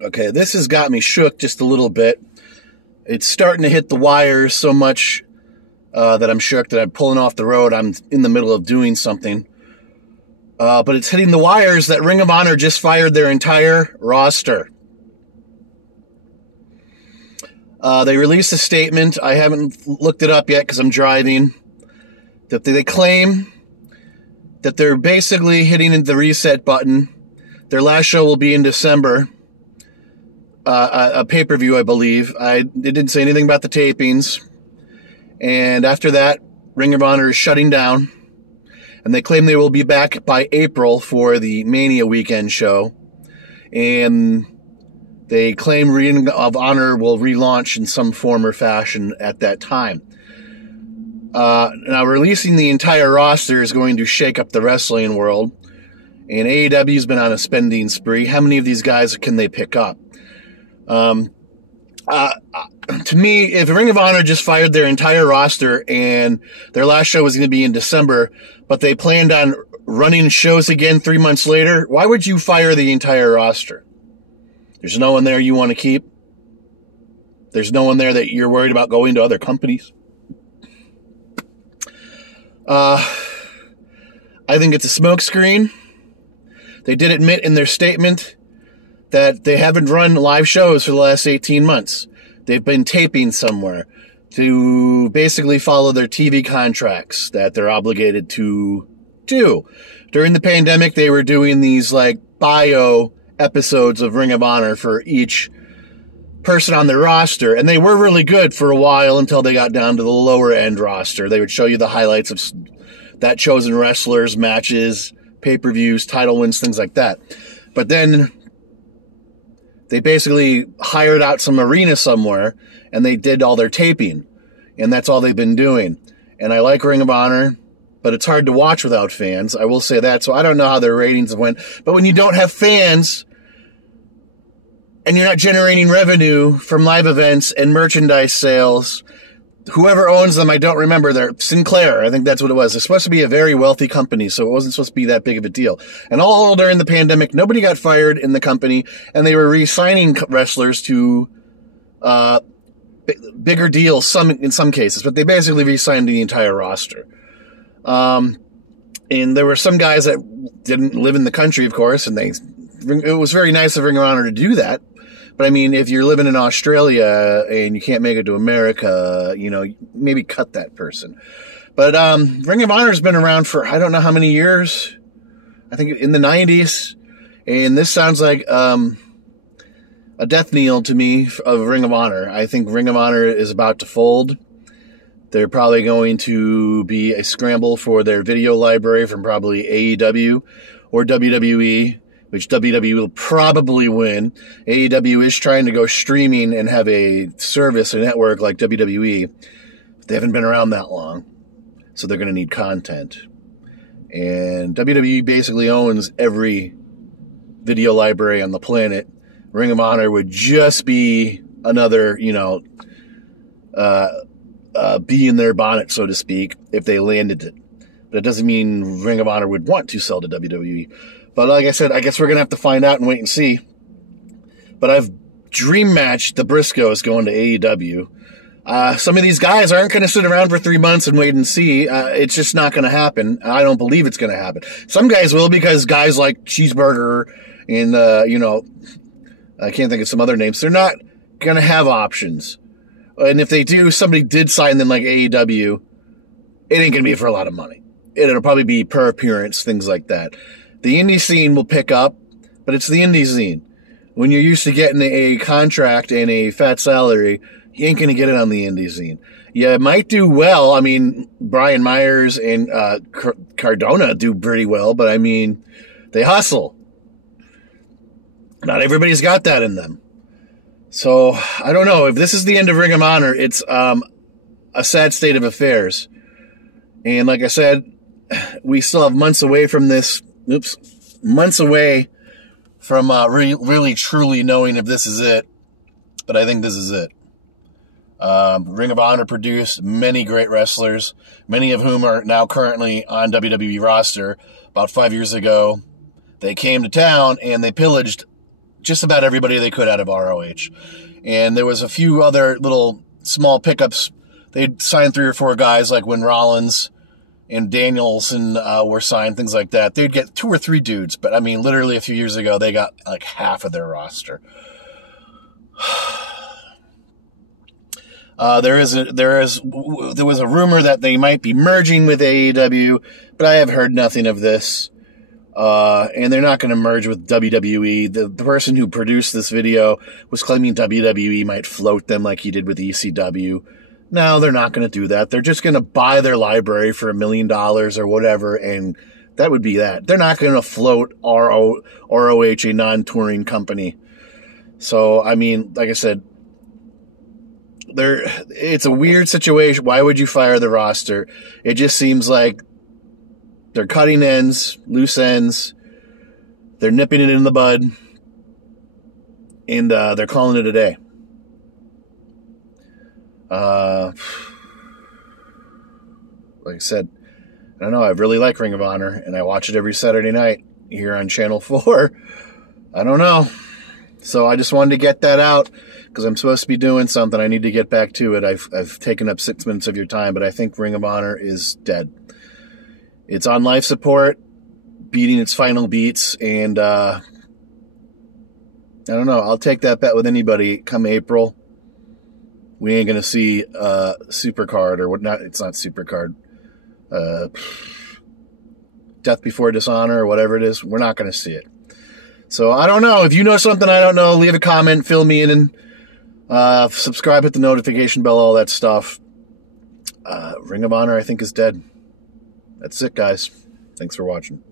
Okay, this has got me shook just a little bit. It's starting to hit the wires so much that I'm shook that I'm pulling off the road. I'm in the middle of doing something. But it's hitting the wires that Ring of Honor just fired their entire roster. They released a statement. I haven't looked it up yet because I'm driving. That they claim that they're basically hitting the reset button. Their last show will be in December. A pay-per-view, I believe. It didn't say anything about the tapings. And after that, Ring of Honor is shutting down. And they claim they will be back by April for the Mania weekend show. And they claim Ring of Honor will relaunch in some form or fashion at that time. Now, releasing the entire roster is going to shake up the wrestling world. And AEW's been on a spending spree. How many of these guys can they pick up? To me, if Ring of Honor just fired their entire roster and their last show was going to be in December, but they planned on running shows again 3 months later, why would you fire the entire roster? There's no one there you want to keep. There's no one there that you're worried about going to other companies. I think it's a smokescreen. They did admit in their statement that they haven't run live shows for the last 18 months. They've been taping somewhere to basically follow their TV contracts that they're obligated to do. During the pandemic, they were doing these like bio episodes of Ring of Honor for each person on their roster, and they were really good for a while until they got down to the lower end roster. They would show you the highlights of that chosen wrestlers, matches, pay-per-views, title wins, things like that. But then they basically hired out some arena somewhere, and they did all their taping. And that's all they've been doing. And I like Ring of Honor, but it's hard to watch without fans. I will say that. So I don't know how their ratings went. But when you don't have fans, and you're not generating revenue from live events and merchandise sales, whoever owns them, I don't remember. They're Sinclair. I think that's what it was. They're supposed to be a very wealthy company, so it wasn't supposed to be that big of a deal. And all during the pandemic, nobody got fired in the company, and they were re-signing wrestlers to bigger deals in some cases, but they basically re-signed the entire roster. And there were some guys that didn't live in the country, of course, and it was very nice of Ring of Honor to do that. But I mean, if you're living in Australia and you can't make it to America, maybe cut that person. But Ring of Honor has been around for I don't know how many years. I think in the 90s. And this sounds like a death knell to me of Ring of Honor. I think Ring of Honor is about to fold. They're probably going to be a scramble for their video library from probably AEW or WWE, which WWE will probably win. AEW is trying to go streaming and have a service, a network like WWE. But they haven't been around that long, so they're going to need content. And WWE basically owns every video library on the planet. Ring of Honor would just be another, bee in their bonnet, so to speak, if they landed it. But it doesn't mean Ring of Honor would want to sell to WWE. But like I said, I guess we're going to have to find out and wait and see. But I've dream matched the Briscoes going to AEW. Some of these guys aren't going to sit around for 3 months and wait and see. It's just not going to happen. I don't believe it's going to happen. Some guys will, because guys like Cheeseburger and, I can't think of some other names. They're not going to have options. And if they do, somebody did sign them like AEW, it ain't going to be for a lot of money. It'll probably be per appearance, things like that. The indie scene will pick up, but it's the indie scene. When you're used to getting a contract and a fat salary, you ain't going to get it on the indie scene. You might do well. I mean, Brian Myers and Cardona do pretty well, but I mean, they hustle. Not everybody's got that in them. So, I don't know. If this is the end of Ring of Honor, it's a sad state of affairs. And like I said, we still have months away from this. Months away from really truly knowing if this is it. But I think this is it. Ring of Honor produced many great wrestlers, many of whom are now currently on WWE roster. About 5 years ago, they came to town and they pillaged just about everybody they could out of ROH. And there was a few other little small pickups. They'd signed 3 or 4 guys, like when Rollins and Danielson were signed, things like that. They'd get 2 or 3 dudes, but I mean, literally a few years ago, they got like half of their roster. There was a rumor that they might be merging with AEW, but I have heard nothing of this. And they're not going to merge with WWE. The person who produced this video was claiming WWE might float them like he did with ECW. No, they're not going to do that. They're just going to buy their library for $1 million or whatever, and that would be that. They're not going to float ROH, a non-touring company. So, I mean, like I said, it's a weird situation. Why would you fire the roster? It just seems like they're cutting ends, loose ends. They're nipping it in the bud, and they're calling it a day. Like I said, I don't know. I really like Ring of Honor, and I watch it every Saturday night here on Channel 4. I don't know. So I just wanted to get that out because I'm supposed to be doing something. I need to get back to it. I've taken up 6 minutes of your time, but I think Ring of Honor is dead. It's on life support, beating its final beats, and I don't know. I'll take that bet with anybody come April. We ain't going to see Supercard or what not. It's not Supercard. Death Before Dishonor or whatever it is. We're not going to see it. So I don't know. If you know something I don't know, leave a comment, fill me in, and subscribe, hit the notification bell, all that stuff. Ring of Honor, I think, is dead. That's it, guys. Thanks for watching.